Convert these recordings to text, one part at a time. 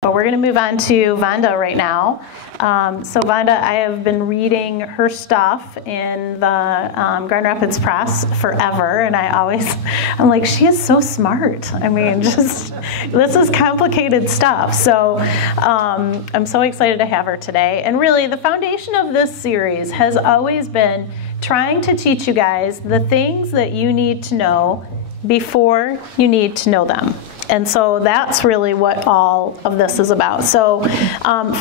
But we're going to move on to Vonda right now. So Vonda, I have been reading her stuff in the Grand Rapids Press forever, and I'm like, she is so smart. I mean, this is complicated stuff. So I'm so excited to have her today. And really, the foundation of this series has always been trying to teach you guys the things that you need to know before you need to know them. And so that's really what all of this is about. So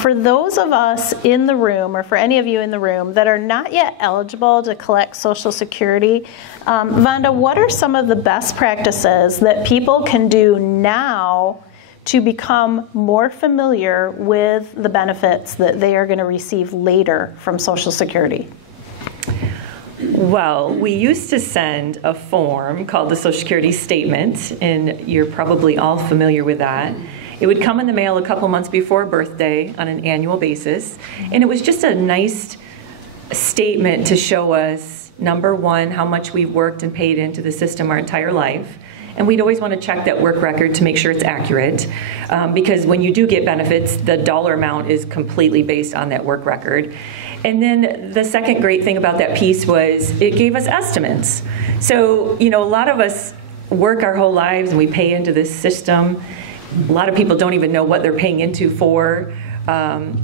for those of us in the room, or for any of you in the room that are not yet eligible to collect Social Security, Vonda, what are some of the best practices that people can do now to become more familiar with the benefits that they are going to receive later from Social Security? Well, we used to send a form called the Social Security Statement, and you're probably all familiar with that. It would come in the mail a couple months before birthday on an annual basis, and it was just a nice statement to show us, number one, how much we've worked and paid into the system our entire life. And we'd always want to check that work record to make sure it's accurate, because when you do get benefits, the dollar amount is completely based on that work record. And then the second great thing about that piece was it gave us estimates. So, a lot of us work our whole lives and we pay into this system. A lot of people don't even know what they're paying into for.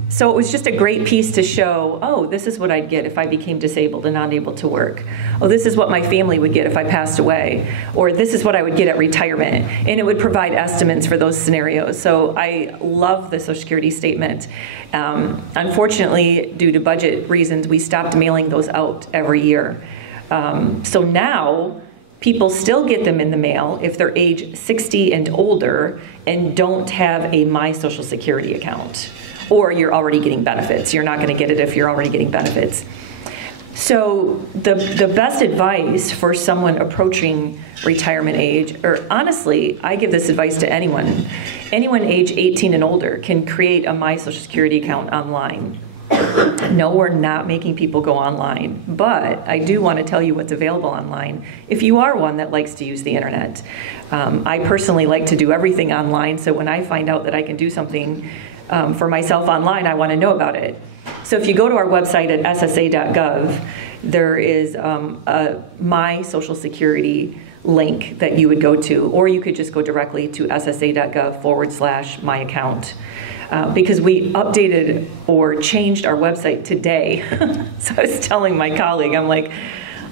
So it was just a great piece to show, oh, this is what I'd get if I became disabled and not able to work. Oh, this is what my family would get if I passed away. Or this is what I would get at retirement. And it would provide estimates for those scenarios. So I love the Social Security Statement. Unfortunately, due to budget reasons, we stopped mailing those out every year. So now, people still get them in the mail if they're age 60 and older and don't have a My Social Security account. Or you're already getting benefits. You're not going to get it if you're already getting benefits. So the best advice for someone approaching retirement age, or honestly, I give this advice to anyone. Anyone age 18 and older can create a My Social Security account online. No, we're not making people go online, but I do want to tell you what's available online if you are one that likes to use the internet. I personally like to do everything online, so when I find out that I can do something for myself online, I want to know about it. So if you go to our website at ssa.gov, there is a My Social Security link that you would go to, or you could just go directly to ssa.gov/my account. Because we updated or changed our website today. So I was telling my colleague, I'm like,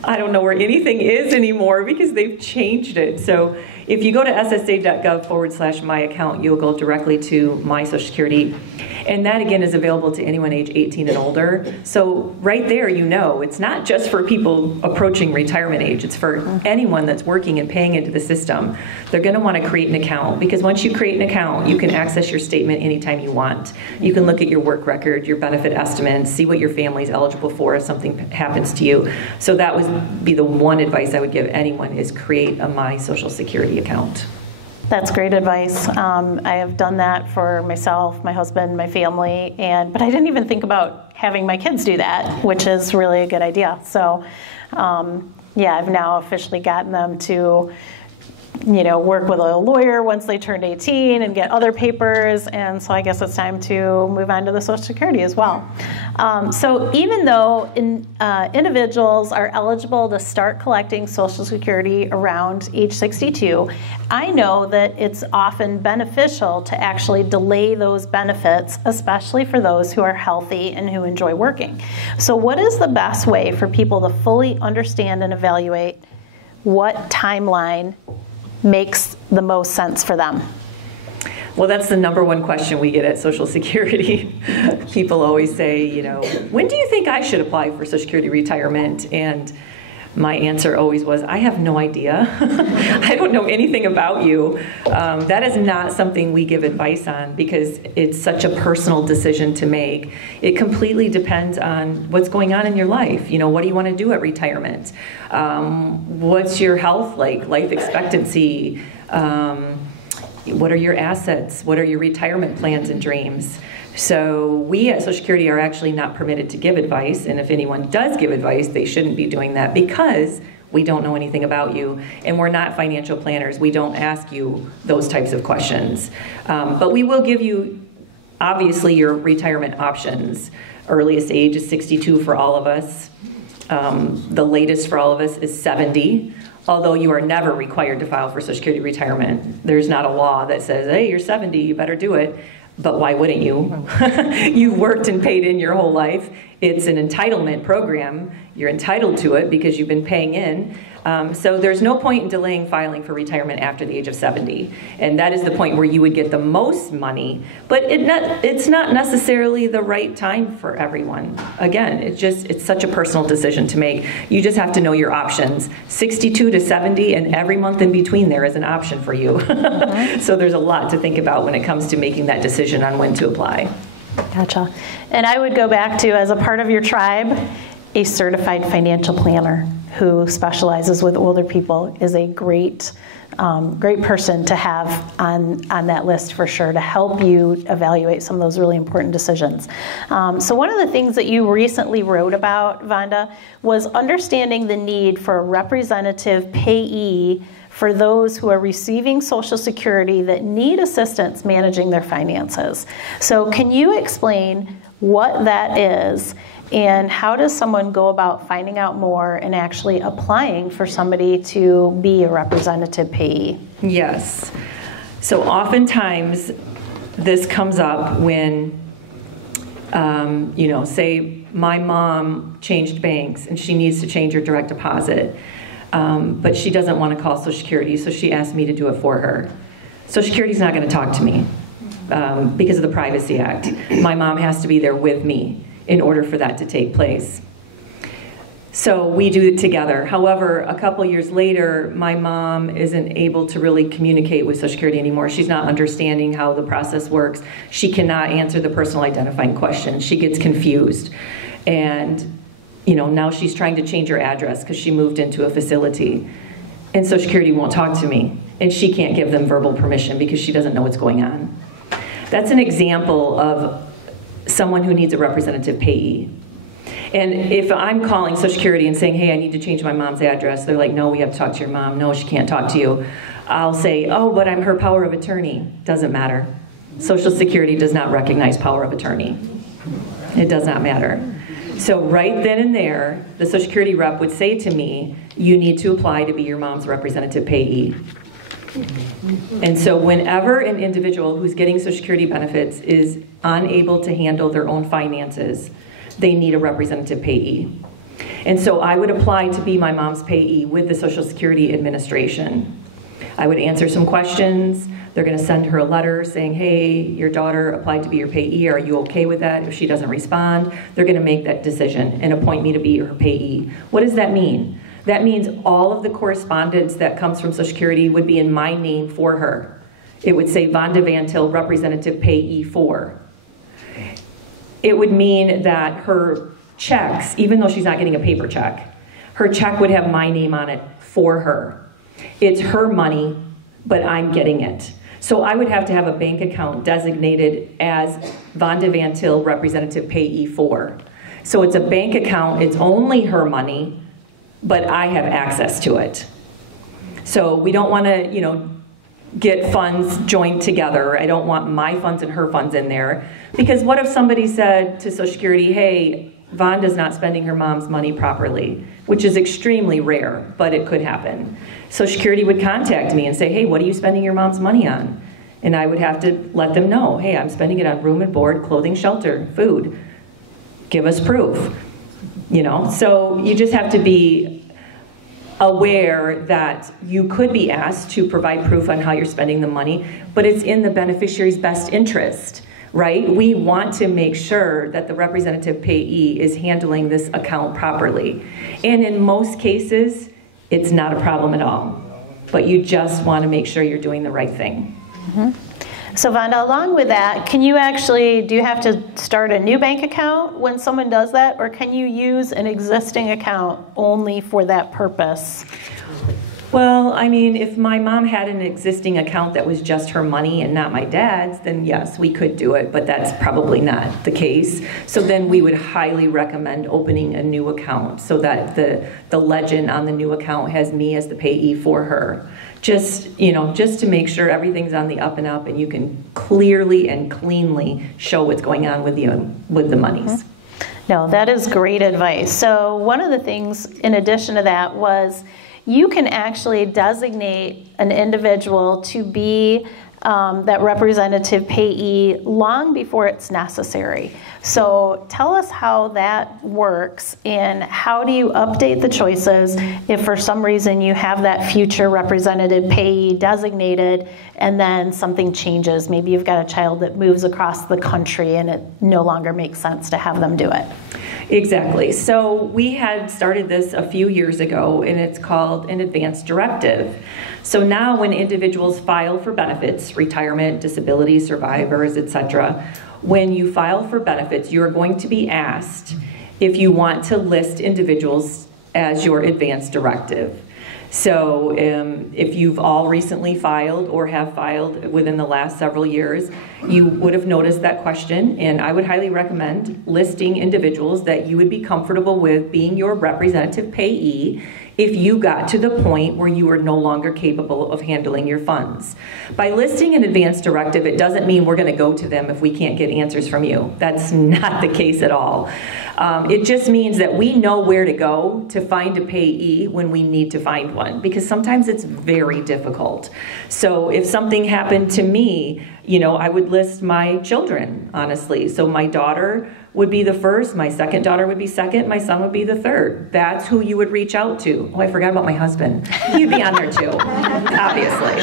I don't know where anything is anymore because they've changed it. So if you go to ssa.gov/my account, you'll go directly to My Social Security. And that, again, is available to anyone age 18 and older. So right there, it's not just for people approaching retirement age. It's for anyone that's working and paying into the system. They're going to want to create an account, because once you create an account, you can access your statement anytime you want. You can look at your work record, your benefit estimates, see what your family's eligible for if something happens to you. So that would be the one advice I would give anyone, is create a My Social Security account. That's great advice. I have done that for myself, my husband, my family, but I didn't even think about having my kids do that, which is really a good idea. So, I've now officially gotten them to, work with a lawyer once they turned 18 and get other papers, and so I guess it's time to move on to the Social Security as well. So even though individuals are eligible to start collecting Social Security around age 62, I know that it's often beneficial to actually delay those benefits, especially for those who are healthy and who enjoy working. So what is the best way for people to fully understand and evaluate what timeline makes the most sense for them? Well, that's the number one question we get at Social Security. People always say, when do you think I should apply for Social Security retirement? And my answer always was, I have no idea. I don't know anything about you. That is not something we give advice on, because it's such a personal decision to make. It completely depends on what's going on in your life. What do you want to do at retirement? What's your health like? Life expectancy? What are your assets? What are your retirement plans and dreams? So we at Social Security are actually not permitted to give advice, and if anyone does give advice, they shouldn't be doing that, because we don't know anything about you, and we're not financial planners. We don't ask you those types of questions. But we will give you obviously your retirement options. Earliest age is 62 for all of us. The latest for all of us is 70, although you are never required to file for Social Security retirement. There's not a law that says, hey, you're 70, you better do it. But why wouldn't you? You've worked and paid in your whole life. It's an entitlement program. You're entitled to it because you've been paying in. So there's no point in delaying filing for retirement after the age of 70. And that is the point where you would get the most money. But it's not necessarily the right time for everyone. Again, it's such a personal decision to make. You just have to know your options. 62 to 70 and every month in between there is an option for you. So there's a lot to think about when it comes to making that decision on when to apply. Gotcha. And I would go back to, as a part of your tribe, a certified financial planner who specializes with older people is a great person to have on that list for sure, to help you evaluate some of those really important decisions. So one of the things that you recently wrote about, Vonda, was understanding the need for a representative payee for those who are receiving Social Security that need assistance managing their finances. So can you explain what that is, and how does someone go about finding out more and actually applying for somebody to be a representative payee? Yes. So oftentimes this comes up when, say my mom changed banks and she needs to change her direct deposit, but she doesn't want to call Social Security, so she asked me to do it for her. Social Security's not going to talk to me because of the Privacy Act. My mom has to be there with me in order for that to take place. So we do it together. However, a couple years later, my mom isn't able to really communicate with Social Security anymore. She's not understanding how the process works. She cannot answer the personal identifying question. She gets confused. And now she's trying to change her address because she moved into a facility. And Social Security won't talk to me. And she can't give them verbal permission because she doesn't know what's going on. That's an example of someone who needs a representative payee. And if I'm calling Social Security and saying, hey, I need to change my mom's address, they're like, no, we have to talk to your mom. No, she can't talk to you. I'll say, oh, but I'm her power of attorney. Doesn't matter. Social Security does not recognize power of attorney. It does not matter. So right then and there, the Social Security rep would say to me, you need to apply to be your mom's representative payee. And so whenever an individual who's getting Social Security benefits is unable to handle their own finances, they need a representative payee. And so I would apply to be my mom's payee with the Social Security Administration. I would answer some questions. They're going to send her a letter saying, hey, your daughter applied to be your payee. Are you okay with that? If she doesn't respond, they're going to make that decision and appoint me to be her payee. What does that mean? That means all of the correspondence that comes from Social Security would be in my name for her. It would say Vonda Van Til, representative payee for. It would mean that her checks, even though she's not getting a paper check, her check would have my name on it for her. It's her money, but I'm getting it. So I would have to have a bank account designated as Vonda Van Til, representative payee for. So it's a bank account, it's only her money, but I have access to it. So we don't want to, get funds joined together. I don't want my funds and her funds in there. Because what if somebody said to Social Security, hey, Vonda's not spending her mom's money properly, which is extremely rare, but it could happen. Social Security would contact me and say, hey, what are you spending your mom's money on? And I would have to let them know, hey, I'm spending it on room and board, clothing, shelter, food. Give us proof. So you just have to be aware that you could be asked to provide proof on how you're spending the money, but it's in the beneficiary's best interest, right? We want to make sure that the representative payee is handling this account properly. And in most cases, it's not a problem at all, but you just want to make sure you're doing the right thing. Mm-hmm. So Vonda, along with that, do you have to start a new bank account when someone does that, or can you use an existing account only for that purpose? Well, I mean, if my mom had an existing account that was just her money and not my dad's, then yes, we could do it, but that's probably not the case. So then we would highly recommend opening a new account so that the legend on the new account has me as the payee for her. Just to make sure everything's on the up and up and you can clearly and cleanly show what's going on with the monies. No, that is great advice. So one of the things in addition to that was you can actually designate an individual to be that representative payee long before it's necessary. So tell us how that works and how do you update the choices if for some reason you have that future representative payee designated and then something changes. Maybe you've got a child that moves across the country and it no longer makes sense to have them do it. Exactly. So we had started this a few years ago, and it's called an advance directive. So now when individuals file for benefits, retirement, disability, survivors, etc., when you file for benefits, you're going to be asked if you want to list individuals as your advance directive. So if you've all recently filed or have filed within the last several years, you would have noticed that question, and I would highly recommend listing individuals that you would be comfortable with being your representative payee if you got to the point where you are no longer capable of handling your funds. By listing an advance directive, it doesn't mean we're going to go to them if we can't get answers from you. That's not the case at all. It just means that we know where to go to find a payee when we need to find one, because sometimes it's very difficult. So if something happened to me, I would list my children, honestly. So my daughter would be the first, my second daughter would be second, my son would be the third. That's who you would reach out to. Oh, I forgot about my husband. He'd be on there too, obviously.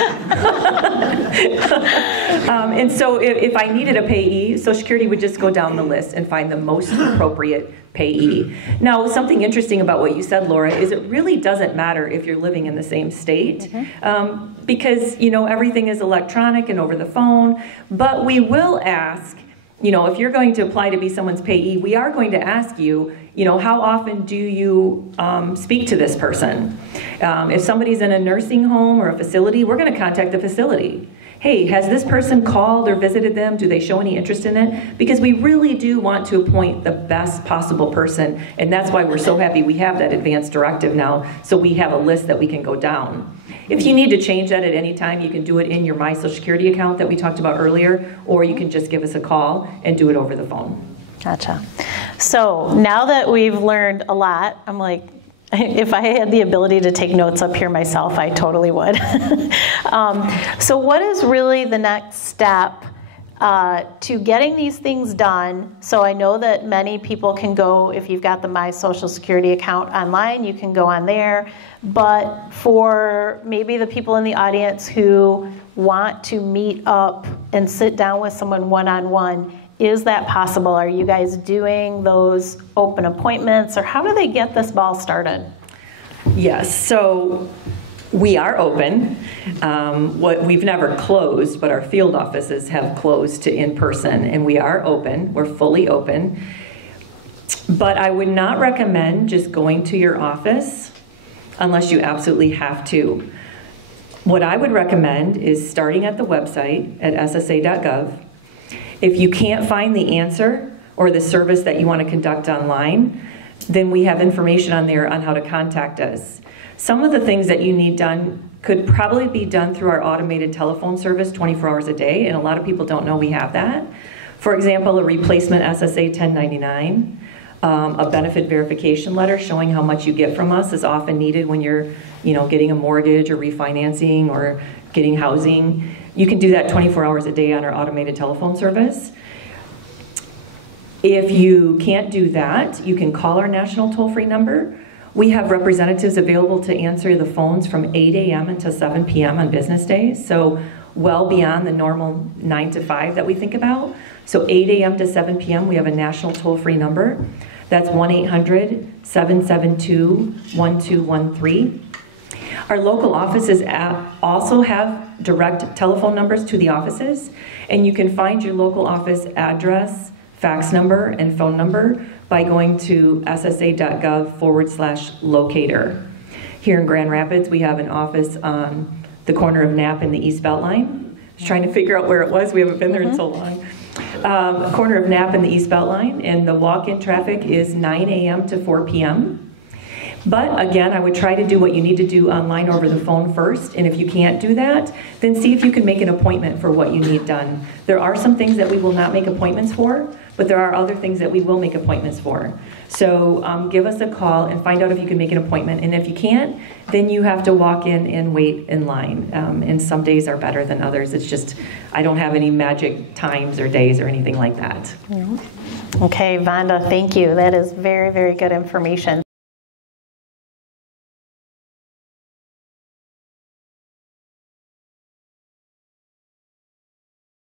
And so if I needed a payee, Social Security would just go down the list and find the most appropriate payee. Now, something interesting about what you said, Laura, is it really doesn't matter if you're living in the same state, because, everything is electronic and over the phone, but we will ask, if you're going to apply to be someone's payee, we are going to ask you, how often do you speak to this person? If somebody's in a nursing home or a facility, we're going to contact the facility. Hey, has this person called or visited them? Do they show any interest in it? Because we really do want to appoint the best possible person, and that's why we're so happy we have that advance directive now, so we have a list that we can go down. If you need to change that at any time, you can do it in your My Social Security account that we talked about earlier, or you can just give us a call and do it over the phone. Gotcha. So now that we've learned a lot, I'm like, if I had the ability to take notes up here myself, I totally would. So what is really the next step to getting these things done? So I know that many people can go, if you've got the My Social Security account online, you can go on there. But for maybe the people in the audience who want to meet up and sit down with someone one-on-one, is that possible? Are you guys doing those open appointments, or how do they get this ball started? Yes, so we are open. We've never closed, but our field offices have closed to in-person, and we are open. We're fully open. But I would not recommend just going to your office unless you absolutely have to. What I would recommend is starting at the website at ssa.gov. If you can't find the answer or the service that you want to conduct online, then we have information on there on how to contact us. Some of the things that you need done could probably be done through our automated telephone service 24 hours a day, and a lot of people don't know we have that. For example, a replacement SSA 1099, a benefit verification letter showing how much you get from us is often needed when you're getting a mortgage or refinancing or getting housing. You can do that 24 hours a day on our automated telephone service. If you can't do that, you can call our national toll-free number. We have representatives available to answer the phones from 8 a.m. until 7 p.m. on business days, so well beyond the normal 9 to 5 that we think about. So 8 a.m. to 7 p.m. we have a national toll-free number. That's 1-800-772-1213. Our local offices also have direct telephone numbers to the offices, and you can find your local office address, fax number, and phone number by going to ssa.gov/locator. Here in Grand Rapids, we have an office on the corner of Knapp and the East Beltline. I was trying to figure out where it was. We haven't been there in so long. Corner of Knapp and the East Beltline, and the walk-in traffic is 9 a.m. to 4 p.m. But again, I would try to do what you need to do online over the phone first, and if you can't do that, then see if you can make an appointment for what you need done. There are some things that we will not make appointments for, but there are other things that we will make appointments for. So give us a call and find out if you can make an appointment, and if you can't, then you have to walk in and wait in line. And some days are better than others. It's just, I don't have any magic times or days or anything like that. Okay, Vonda, thank you. That is very, very good information.